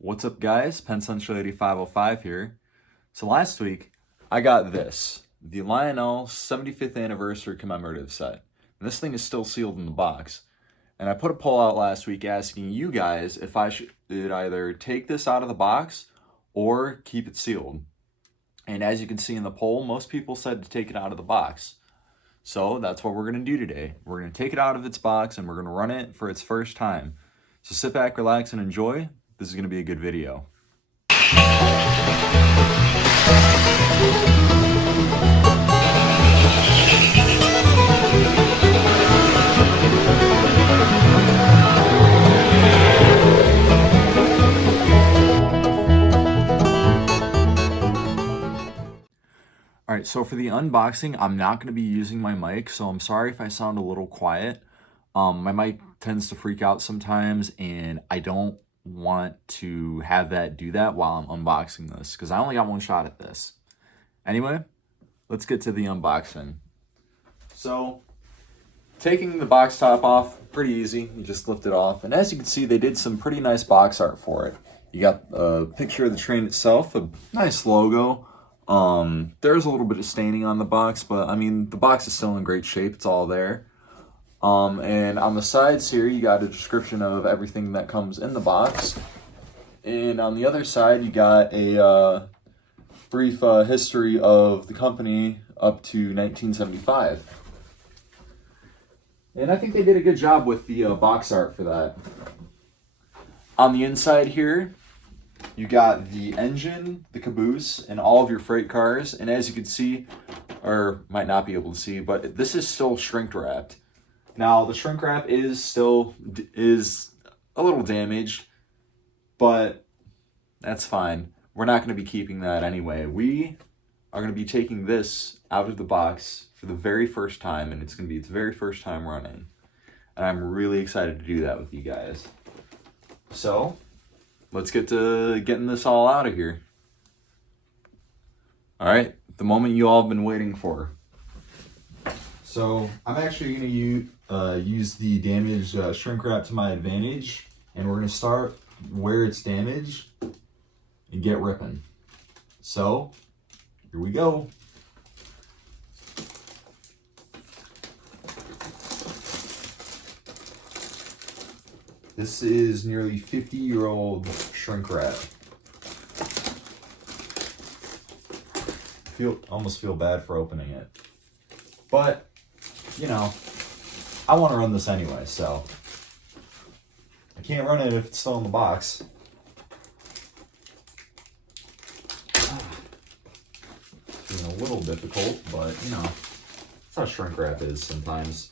What's up, guys? Pensunctuality505 here. So last week, I got this, the Lionel 75th anniversary commemorative set. And this thing is still sealed in the box. And I put a poll out last week asking you guys if I should either take this out of the box or keep it sealed. And as you can see in the poll, most people said to take it out of the box. So that's what we're going to do today. We're going to take it out of its box and we're going to run it for its first time. So sit back, relax, and enjoy. This is going to be a good video. Alright, so for the unboxing, I'm not going to be using my mic, so I'm sorry if I sound a little quiet. My mic tends to freak out sometimes, and I don't want to have that do that while I'm unboxing this, because I only got one shot at this. Anyway, let's get to the unboxing. So, taking the box top off, pretty easy. You just lift it off, and as you can see, they did some pretty nice box art for it. You got a picture of the train itself, a nice logo. There's a little bit of staining on the box, but I mean, the box is still in great shape. It's all there. And on the sides here, you got a description of everything that comes in the box. And on the other side, you got a brief history of the company up to 1975. And I think they did a good job with the box art for that. On the inside here, you got the engine, the Caboose, and all of your freight cars. And as you can see, or might not be able to see, but this is still shrink wrapped. Now, the shrink wrap is a little damaged, but that's fine. We're not going to be keeping that anyway. We are going to be taking this out of the box for the very first time, and it's going to be its very first time running. And I'm really excited to do that with you guys. So, let's get to getting this all out of here. All right, the moment you all have been waiting for. So I'm actually going to use the damaged shrink wrap to my advantage, and we're going to start where it's damaged and get ripping. So here we go. This is nearly 50-year-old shrink wrap. Almost feel bad for opening it, but you know, I want to run this anyway, so I can't run it if it's still in the box. Feeling a little difficult, but you know, that's how shrink wrap is sometimes.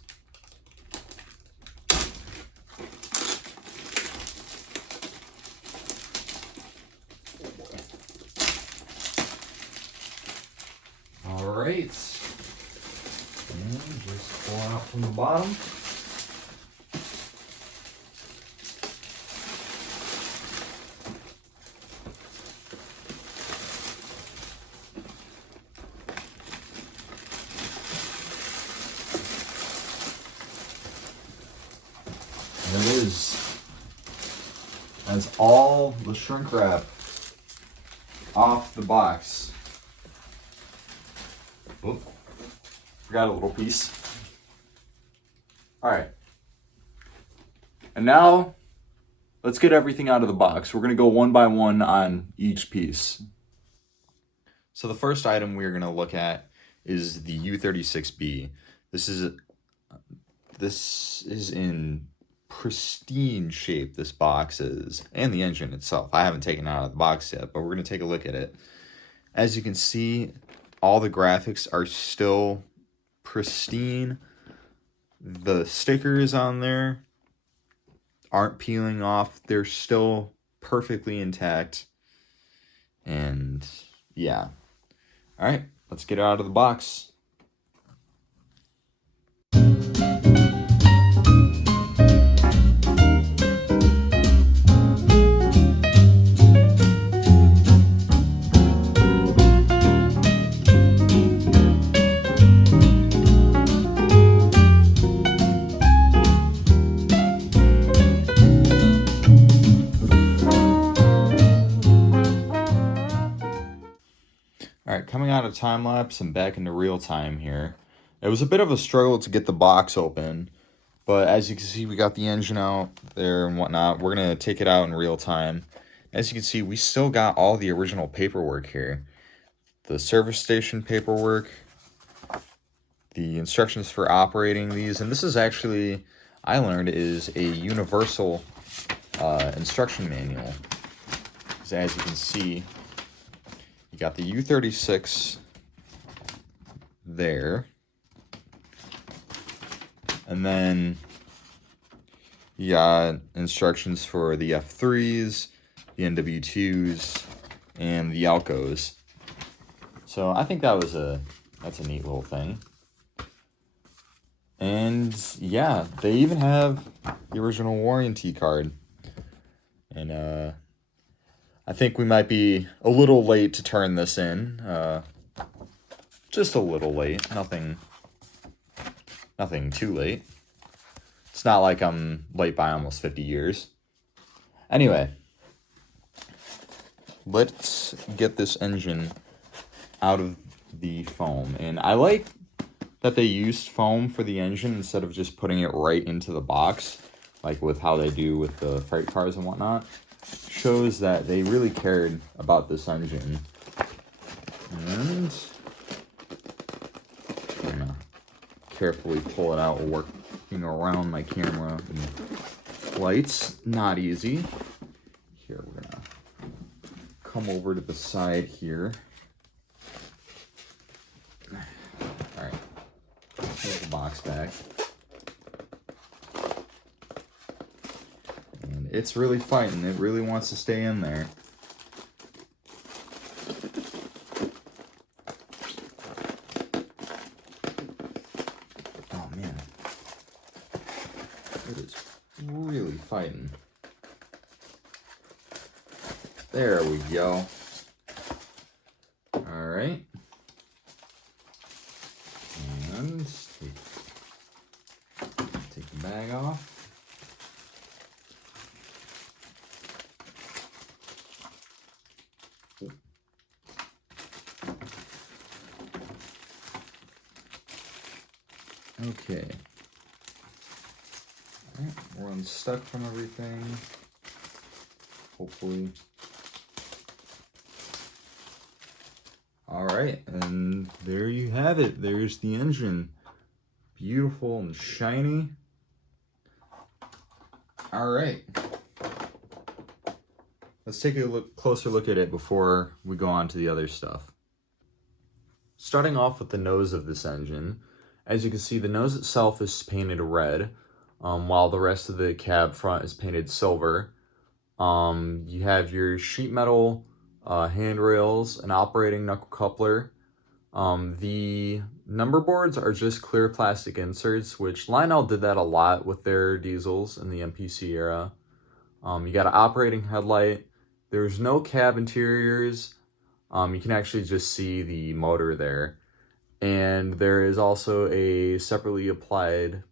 All right. And just pull out from the bottom. There it is. That's all the shrink wrap off the box. Oop. Forgot a little piece. All right. And now, let's get everything out of the box. We're going to go one by one on each piece. So the first item we're going to look at is the U36B. This is in pristine shape, this box is, and the engine itself. I haven't taken it out of the box yet, but we're going to take a look at it. As you can see, all the graphics are still pristine. The stickers on there aren't peeling off. They're still perfectly intact. And yeah. All right, let's get it out of the box. right, coming out of time lapse and back into real time here. It was a bit of a struggle to get the box open, but as you can see, we got the engine out there and whatnot. We're going to take it out in real time. As you can see, we still got all the original paperwork here. The service station paperwork, the instructions for operating these, and this is actually, I learned, is a universal instruction manual. So as you can see, you got the U36 there, and then you got instructions for the F3s, the NW2s, and the Alcos. So I think that's a neat little thing. And yeah, they even have the original warranty card. And I think we might be a little late to turn this in. Just a little late. Nothing too late. It's not like I'm late by almost 50 years. Anyway, let's get this engine out of the foam. And I like that they used foam for the engine instead of just putting it right into the box, like with how they do with the freight cars and whatnot. Shows that they really cared about this engine. And I'm gonna carefully pull it out, working around my camera and lights. Not easy. Here, we're gonna come over to the side here. Alright, put the box back. And it's really fighting, it really wants to stay in there. Oh man, it is really fighting. There we go. Alright. And take the bag off. Okay. Alright, we're unstuck from everything. Hopefully. Alright, and there you have it. There's the engine. Beautiful and shiny. Alright. Let's take a closer look at it before we go on to the other stuff. Starting off with the nose of this engine, as you can see, the nose itself is painted red, while the rest of the cab front is painted silver. You have your sheet metal handrails, an operating knuckle coupler. The number boards are just clear plastic inserts, which Lionel did that a lot with their diesels in the MPC era. You got an operating headlight. There's no cab interiors. You can actually just see the motor there. And there is also a separately applied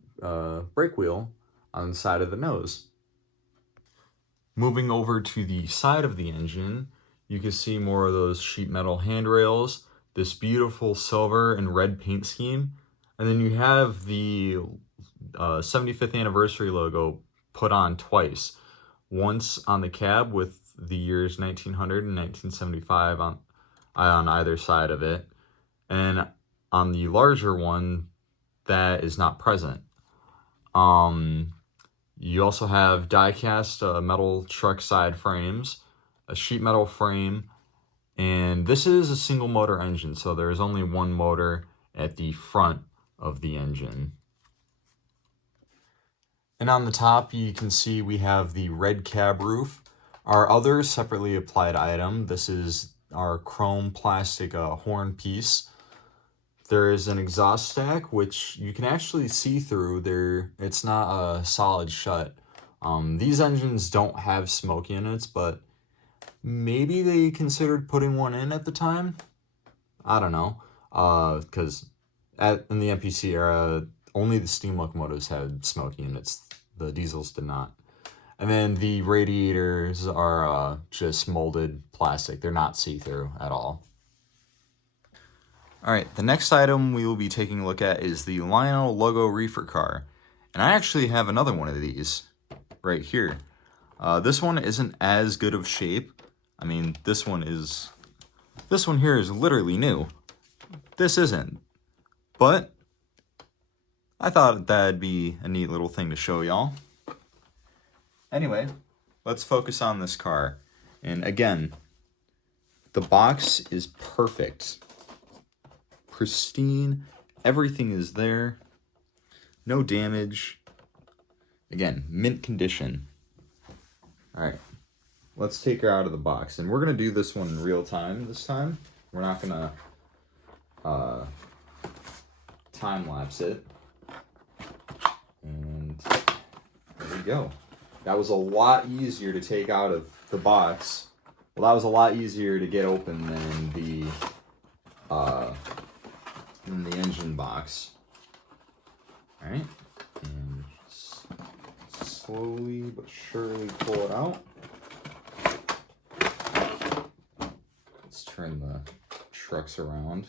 brake wheel on the side of the nose. Moving over to the side of the engine, you can see more of those sheet metal handrails, this beautiful silver and red paint scheme, and then you have the 75th anniversary logo put on twice. Once on the cab with the years 1900 and 1975 on either side of it, and on the larger one, that is not present. You also have die-cast metal truck side frames, a sheet metal frame, and this is a single motor engine, so there is only one motor at the front of the engine. And on the top, you can see we have the red cab roof. Our other separately applied item, this is our chrome plastic horn piece. There is an exhaust stack, which you can actually see through. It's not a solid shut. These engines don't have smoke units, but maybe they considered putting one in at the time. I don't know, because in the MPC era, only the steam locomotives had smoke units. The diesels did not. And then the radiators are just molded plastic. They're not see-through at all. All right, the next item we will be taking a look at is the Lionel logo reefer car. And I actually have another one of these right here. This one isn't as good of shape. I mean, this one here is literally new. This isn't. But I thought that'd be a neat little thing to show y'all. Anyway, let's focus on this car. And again, the box is perfect. Pristine. Everything is there. No damage. Again, mint condition. All right, let's take her out of the box. And we're going to do this one in real time this time. We're not going to time lapse it. And there we go. That was a lot easier to take out of the box. Well, that was a lot easier to get open than the engine box. All right, and just slowly but surely pull it out. Let's turn the trucks around.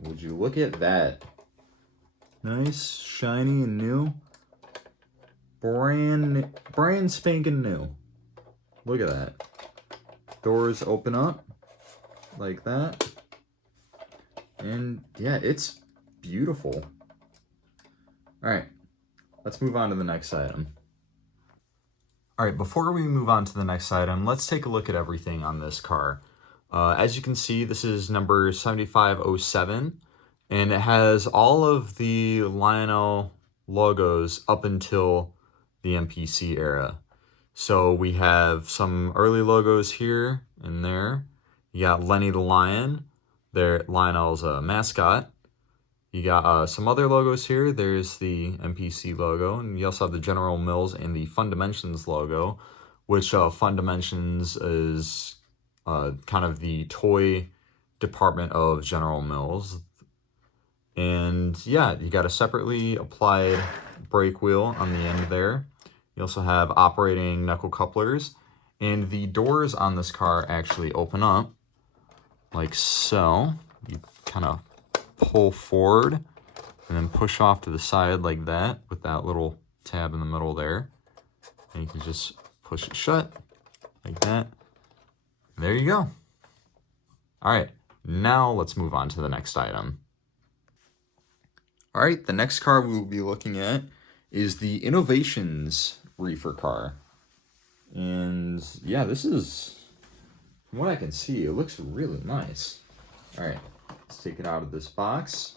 Would you look at that? Nice, shiny, and new. Brand spanking new. Look at that. Doors open up like that. And yeah, it's beautiful. All right, let's move on to the next item. All right, before we move on to the next item, let's take a look at everything on this car. As you can see, this is number 7507, and it has all of the Lionel logos up until the MPC era. So we have some early logos here and there. You got Lenny the Lion, there Lionel's mascot. You got some other logos here. There's the MPC logo, and you also have the General Mills and the Fundimensions logo, which Fundimensions is kind of the toy department of General Mills. And yeah, you got a separately applied brake wheel on the end there. You also have operating knuckle couplers, and the doors on this car actually open up like so. You kind of pull forward and then push off to the side like that with that little tab in the middle there. And you can just push it shut like that. There you go. All right, now let's move on to the next item. All right, the next car we will be looking at is the Innovations reefer car. And yeah, this is, from what I can see, it looks really nice. All right, let's take it out of this box.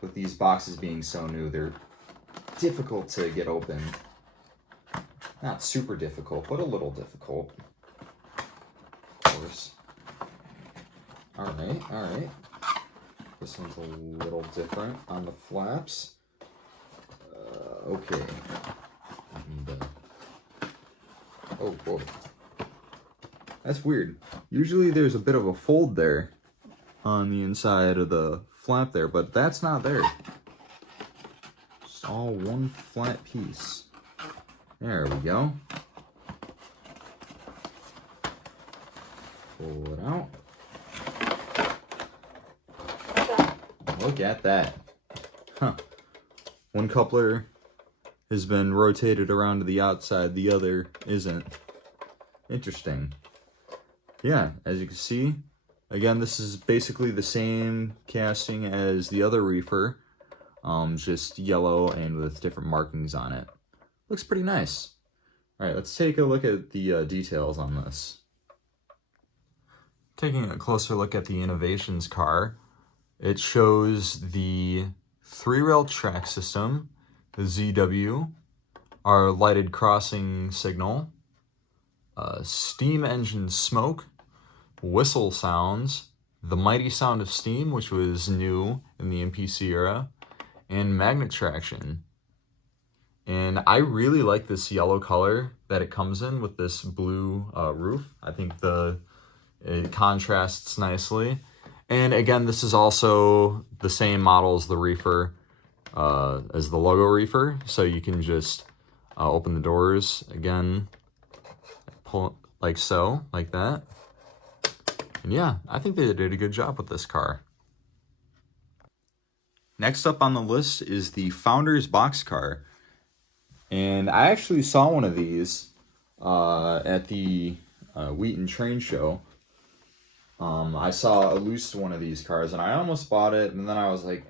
With these boxes being so new, they're difficult to get open. Not super difficult, but a little difficult. Of course. All right. This one's a little different on the flaps. Okay. And, oh, whoa. That's weird. Usually there's a bit of a fold there on the inside of the flap there, but that's not there. It's all one flat piece. There we go. Pull it out. Look at that. Huh. One coupler has been rotated around to the outside, the other isn't. Interesting. Yeah, as you can see, again, this is basically the same casting as the other reefer, just yellow and with different markings on it. Looks pretty nice. All right, let's take a look at the details on this. Taking a closer look at the Innovations car, it shows the 3-rail track system, the ZW, our lighted crossing signal, steam engine smoke, whistle sounds, the mighty sound of steam, which was new in the MPC era, and magnet traction. And I really like this yellow color that it comes in with this blue roof. I think it contrasts nicely. And again, this is also the same model as the reefer, as the logo reefer. So you can just Open the doors again, pull like so, like that. And yeah, I think they did a good job with this car. Next up on the list is the Founders boxcar. And I actually saw one of these at the Wheaton Train Show. I saw a loose one of these cars, and I almost bought it, and then I was like,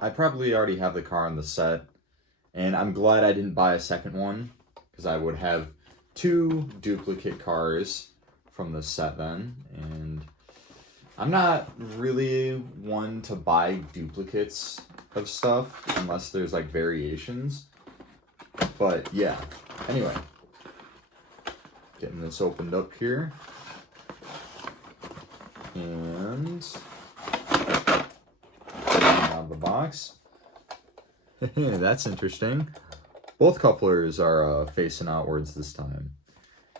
I probably already have the car on the set, and I'm glad I didn't buy a second one, because I would have 2 duplicate cars from the set then, and I'm not really one to buy duplicates of stuff unless there's like variations. But yeah, anyway, getting this opened up here. And out of the box. That's interesting. Both couplers are facing outwards this time.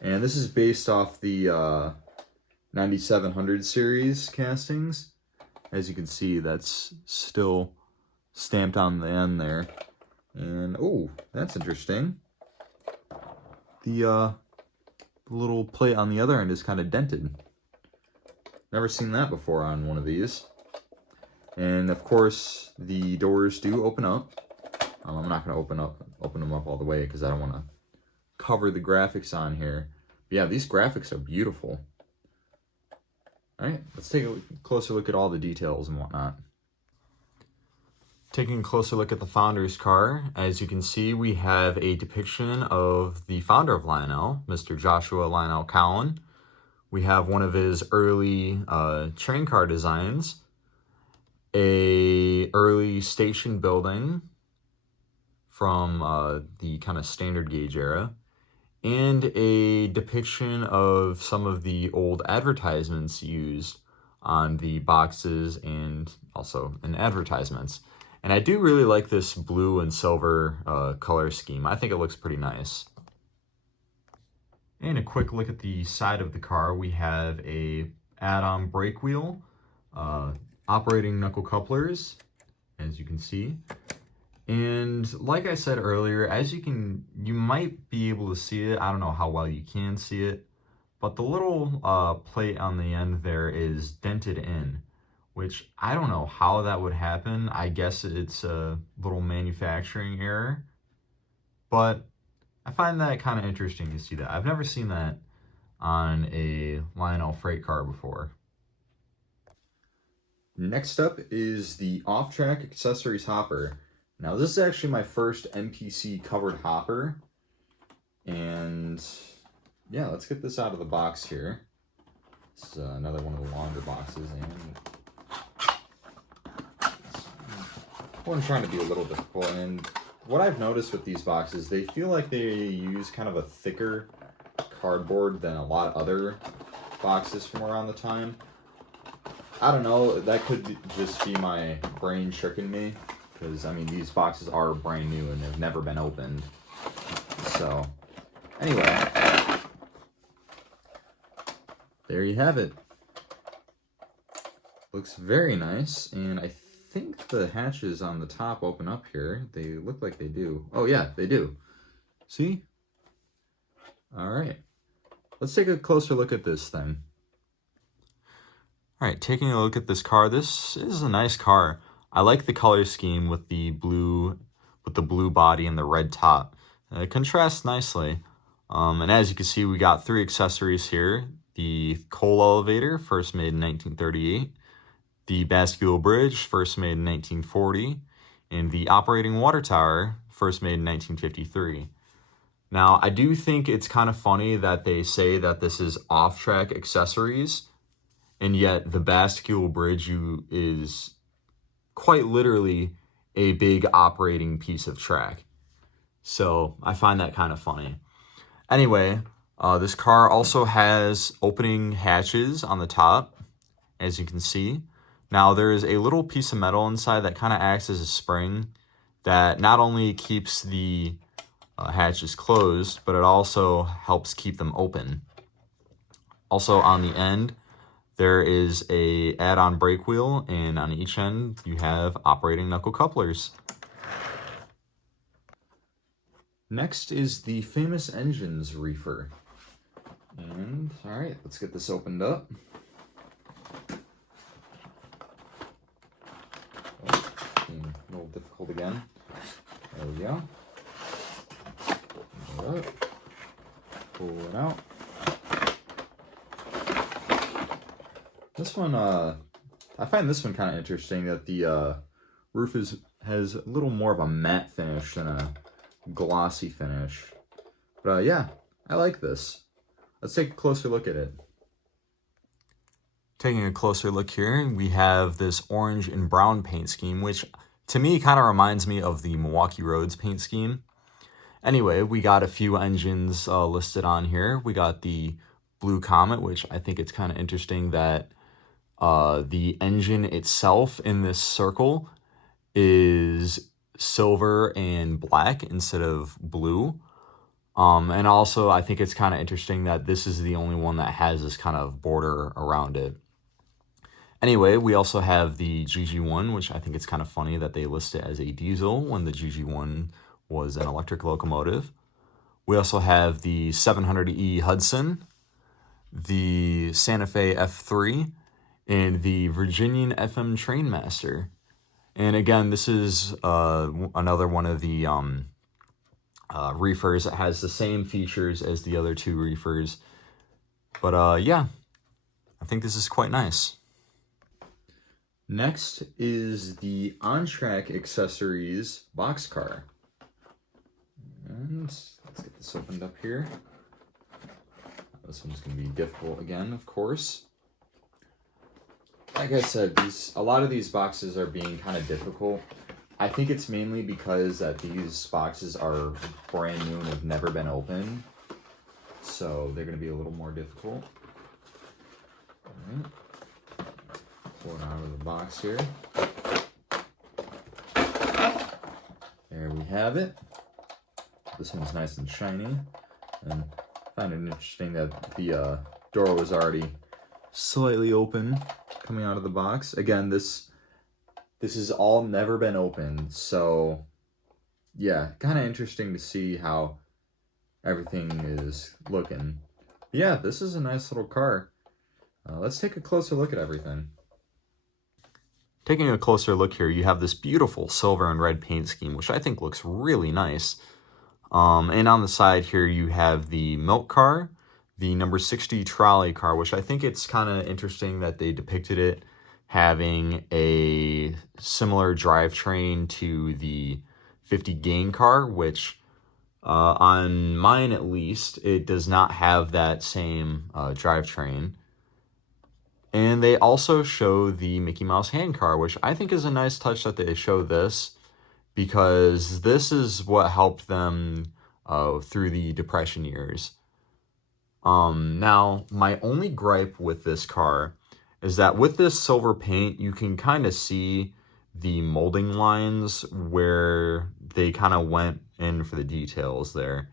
And this is based off the 9700 series castings. As you can see, that's still stamped on the end there. And oh, that's interesting. The little plate on the other end is kind of dented. Never seen that before on one of these. And of course, the doors do open up. I'm not going to open them up all the way because I don't want to cover the graphics on here. But yeah, these graphics are beautiful. All right, let's take a closer look at all the details and whatnot. Taking a closer look at the Founders car, as you can see, we have a depiction of the founder of Lionel, Mr. Joshua Lionel Cowan. We have one of his early train car designs, a early station building from the kind of standard gauge era, and a depiction of some of the old advertisements used on the boxes and also in advertisements. And I do really like this blue and silver color scheme. I think it looks pretty nice. And a quick look at the side of the car. We have a add-on brake wheel, operating knuckle couplers, as you can see. And like I said earlier, you might be able to see it. I don't know how well you can see it, but the little plate on the end there is dented in, which I don't know how that would happen. I guess it's a little manufacturing error, but I find that kind of interesting to see that. I've never seen that on a Lionel freight car before. Next up is the off-track accessories hopper. Now this is actually my first MPC covered hopper. And yeah, let's get this out of the box here. This is another one of the longer boxes, and I'm trying to be a little difficult. And what I've noticed with these boxes, they feel like they use kind of a thicker cardboard than a lot of other boxes from around the time. I don't know, that could just be my brain tricking me, because I mean these boxes are brand new and they've never been opened. So anyway, there you have it. Looks very nice, and I think the hatches on the top open up here. They look like they do. Oh yeah, they do. See? All right. Let's take a closer look at this thing. All right, taking a look at this car. This is a nice car. I like the color scheme with the blue body and the red top. It contrasts nicely. And as you can see, we got 3 accessories here. The coal elevator, first made in 1938. The bascule bridge, first made in 1940. And the operating water tower, first made in 1953. Now, I do think it's kind of funny that they say that this is off-track accessories, and yet the bascule bridge is quite literally a big operating piece of track. So I find that kind of funny. Anyway, this car also has opening hatches on the top, as you can see. Now there is a little piece of metal inside that kind of acts as a spring that not only keeps the hatches closed, but it also helps keep them open. Also on the end, there is a add-on brake wheel, and on each end you have operating knuckle couplers. Next is the Famous Engines reefer. And, alright, let's get this opened up. Oh, a little difficult again. There we go. Open it up. Pull it out. This one, I find this one kind of interesting, that the roof has a little more of a matte finish than a glossy finish. But yeah, I like this. Let's take a closer look at it. Taking a closer look here, we have this orange and brown paint scheme, which to me kind of reminds me of the Milwaukee Roads paint scheme. Anyway, we got a few engines listed on here. We got the Blue Comet, which I think it's kind of interesting that the engine itself in this circle is silver and black instead of blue. And also, I think it's kind of interesting that this is the only one that has this kind of border around it. Anyway, we also have the GG1, which I think it's kind of funny that they list it as a diesel when the GG1 was an electric locomotive. We also have the 700E Hudson, the Santa Fe F3, and the Virginian FM Trainmaster. And again, this is another one of the reefers that has the same features as the other two reefers. But yeah, I think this is quite nice. Next is the On-Track Accessories boxcar. And let's get this opened up here. This one's going to be difficult again, of course. Like I said, a lot of these boxes are being kind of difficult. I think it's mainly because that these boxes are brand new and have never been opened. So they're going to be a little more difficult. All right. Pull it out of the box here. There we have it. This one's nice and shiny. And I find it interesting that the door was already slightly open coming out of the box. Again, this has all never been opened, so yeah, kind of interesting to see how everything is looking. Yeah, this is a nice little car. Let's take a closer look at everything. Taking a closer look here, you have this beautiful silver and red paint scheme, which I think looks really nice. And on the side here, you have the milk car, the number 60 trolley car, which I think it's kind of interesting that they depicted it having a similar drivetrain to the 50 gain car, which on mine at least, it does not have that same drivetrain. And they also show the Mickey Mouse hand car, which I think is a nice touch that they show this, because this is what helped them through the Depression years. Now, my only gripe with this car is that with this silver paint, you can kind of see the molding lines where they kind of went in for the details there.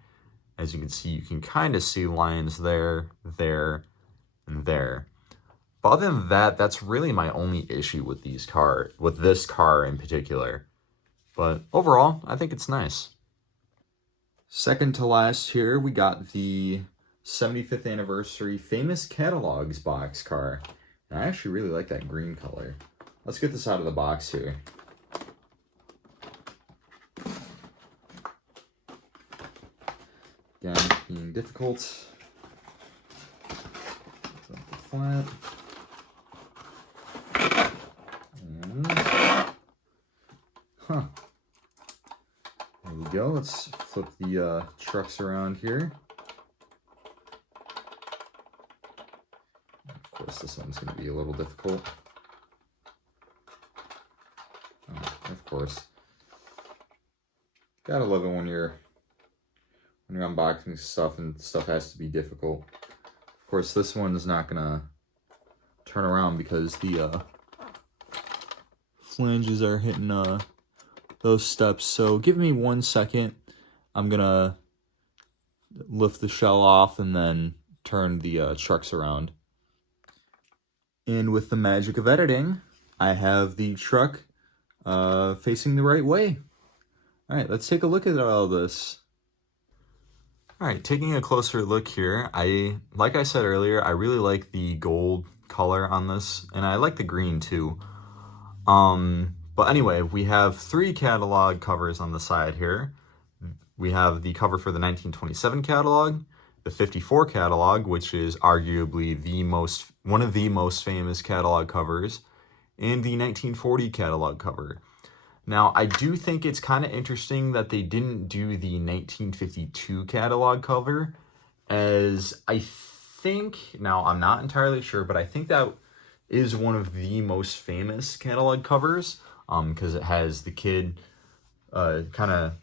As you can see, you can kind of see lines there, there, and there. But other than that, that's really my only issue with this car in particular. But overall, I think it's nice. Second to last here, we got the 75th anniversary Famous Catalogs boxcar. And I actually really like that green color. Let's get this out of the box here. Again, being difficult. Drop the flat. And, there we go. Let's flip the trucks around here. Of course, this one's going to be a little difficult. Oh, of course. Gotta love it when you're unboxing stuff and stuff has to be difficult. Of course, this one's not gonna turn around because the flanges are hitting those steps. So give me 1 second. I'm gonna lift the shell off and then turn the trucks around. And with the magic of editing, I have the truck facing the right way. All right, let's take a look at all this. All right, taking a closer look here, like I said earlier, I really like the gold color on this, and I like the green too. But anyway, we have 3 catalog covers on the side here. We have the cover for the 1927 catalog, the 54 catalog, which is arguably one of the most famous catalog covers, and the 1940 catalog cover. Now, I do think it's kind of interesting that they didn't do the 1952 catalog cover, as I think, now I'm not entirely sure, but I think that is one of the most famous catalog covers, because it has the kid kind of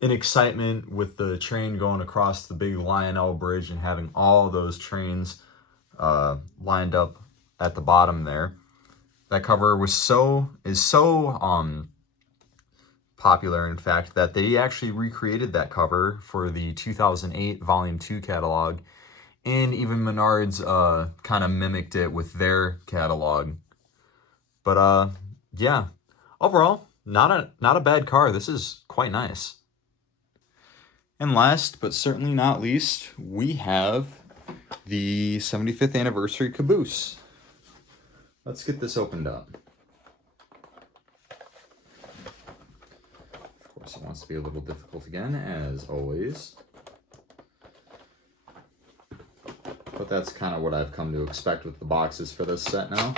in excitement with the train going across the big Lionel bridge and having all those trains lined up at the bottom there. That cover is so popular, in fact, that they actually recreated that cover for the 2008 Volume 2 catalog, and even Menards kind of mimicked it with their catalog. But yeah, overall, not a bad car. This is quite nice. And last, but certainly not least, we have the 75th anniversary Caboose. Let's get this opened up. Of course, it wants to be a little difficult again, as always. But that's kind of what I've come to expect with the boxes for this set now.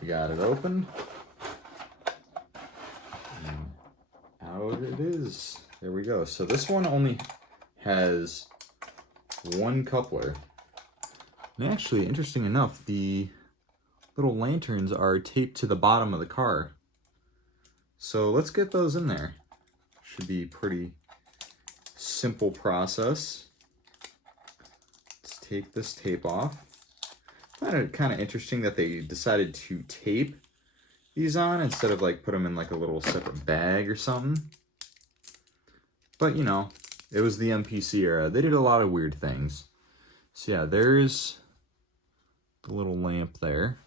We got it open. And out it is. There we go. So this one only has 1 coupler. And actually, interesting enough, the little lanterns are taped to the bottom of the car. So let's get those in there. Should be pretty simple process. Let's take this tape off. I find it kind of interesting that they decided to tape these on instead of like put them in like a little separate bag or something. But you know, it was the MPC era. They did a lot of weird things. So yeah, there's the little lamp there.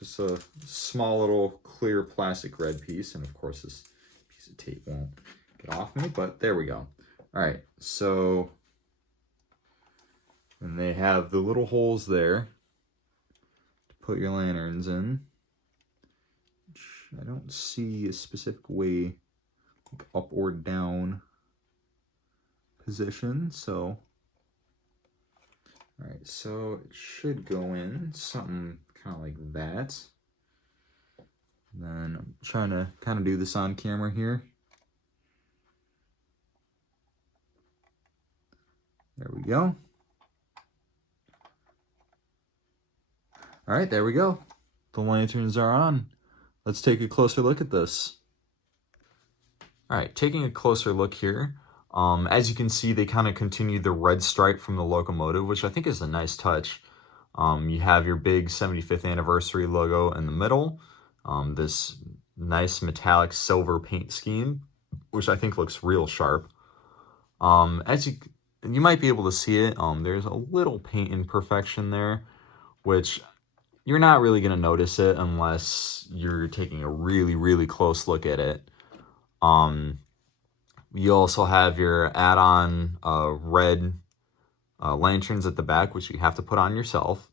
Just a small little clear plastic red piece, and of course this piece of tape won't get off me, but there we go. All right, so and they have the little holes there to put your lanterns in. I don't see a specific way, like up or down position, so all right, so it should go in something kind of like that. And then I'm trying to kind of do this on camera here. There we go. All right, there we go. The lanterns are on. Let's take a closer look at this. All right, taking a closer look here. As you can see, they kind of continued the red stripe from the locomotive, which I think is a nice touch. You have your big 75th anniversary logo in the middle. This nice metallic silver paint scheme, which I think looks real sharp. As you might be able to see it, there's a little paint imperfection there, which you're not really going to notice it unless you're taking a really, really close look at it. You also have your add-on red lanterns at the back, which you have to put on yourself.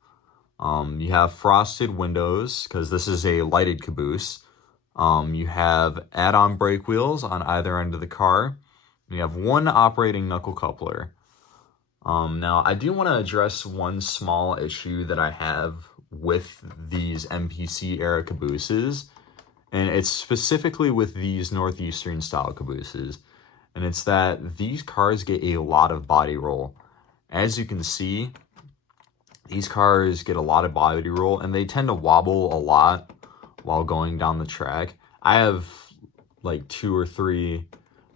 You have frosted windows, because this is a lighted Caboose. You have add-on brake wheels on either end of the car. You have 1 operating knuckle coupler. Now, I do want to address one small issue that I have with these MPC era Cabooses, and it's specifically with these Northeastern style Cabooses, and it's that these cars get a lot of body roll. As you can see, these cars get a lot of body roll, and they tend to wobble a lot while going down the track. I have like 2 or 3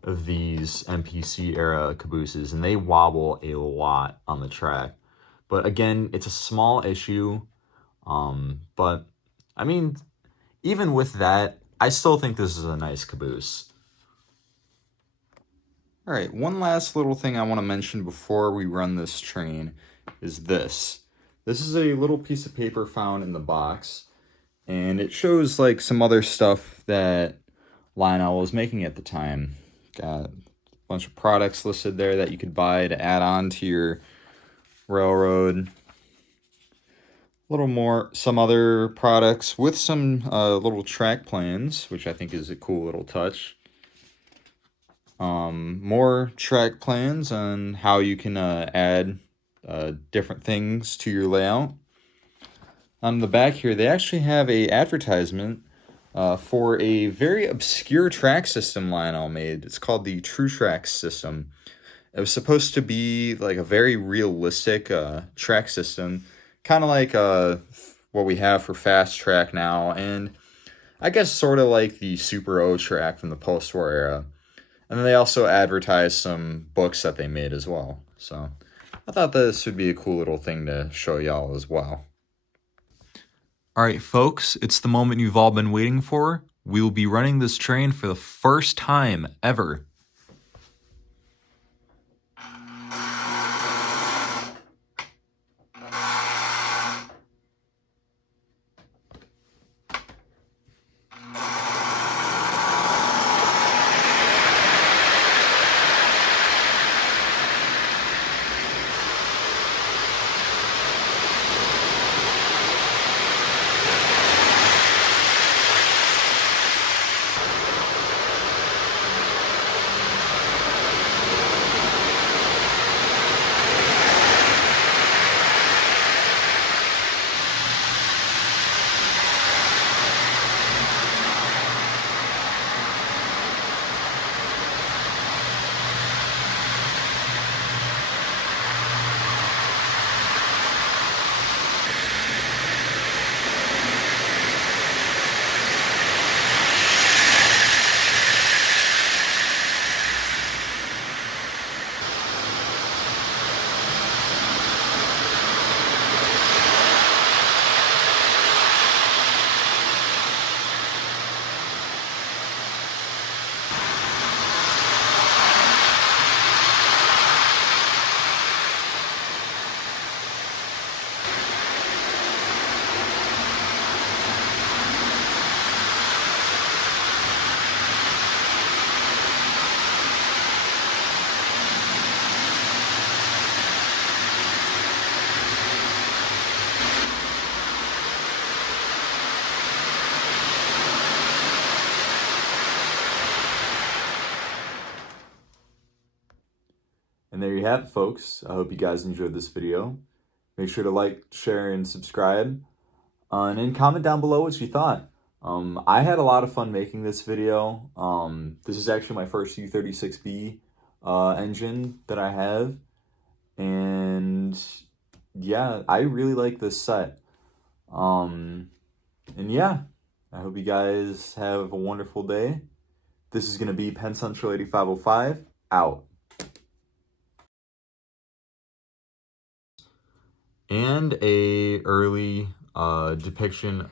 of these MPC era Cabooses, and they wobble a lot on the track. But again, it's a small issue. But I mean, even with that, I still think this is a nice Caboose. All right, one last little thing I want to mention before we run this train is this. This is a little piece of paper found in the box, and it shows like some other stuff that Lionel was making at the time. Got a bunch of products listed there that you could buy to add on to your railroad. A little more, some other products with some little track plans, which I think is a cool little touch. More track plans on how you can add different things to your layout. On the back here, they actually have a advertisement for a very obscure track system Lionel made. It's called the True Track system. It was supposed to be like a very realistic track system, kind of like what we have for Fast Track now, and I guess sort of like the Super O track from the post-war era. And then they also advertised some books that they made as well. So I thought this would be a cool little thing to show y'all as well. All right, folks, it's the moment you've all been waiting for. We will be running this train for the first time ever. And there you have it, folks. I hope you guys enjoyed this video. Make sure to like, share, and subscribe. And then comment down below what you thought. I had a lot of fun making this video. This is actually my first U36B engine that I have. And yeah, I really like this set. And yeah, I hope you guys have a wonderful day. This is going to be Penn Central 8505 out. And a early depiction.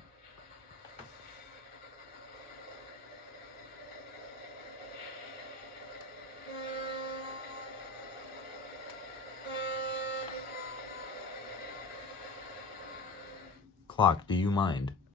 Clock, do you mind?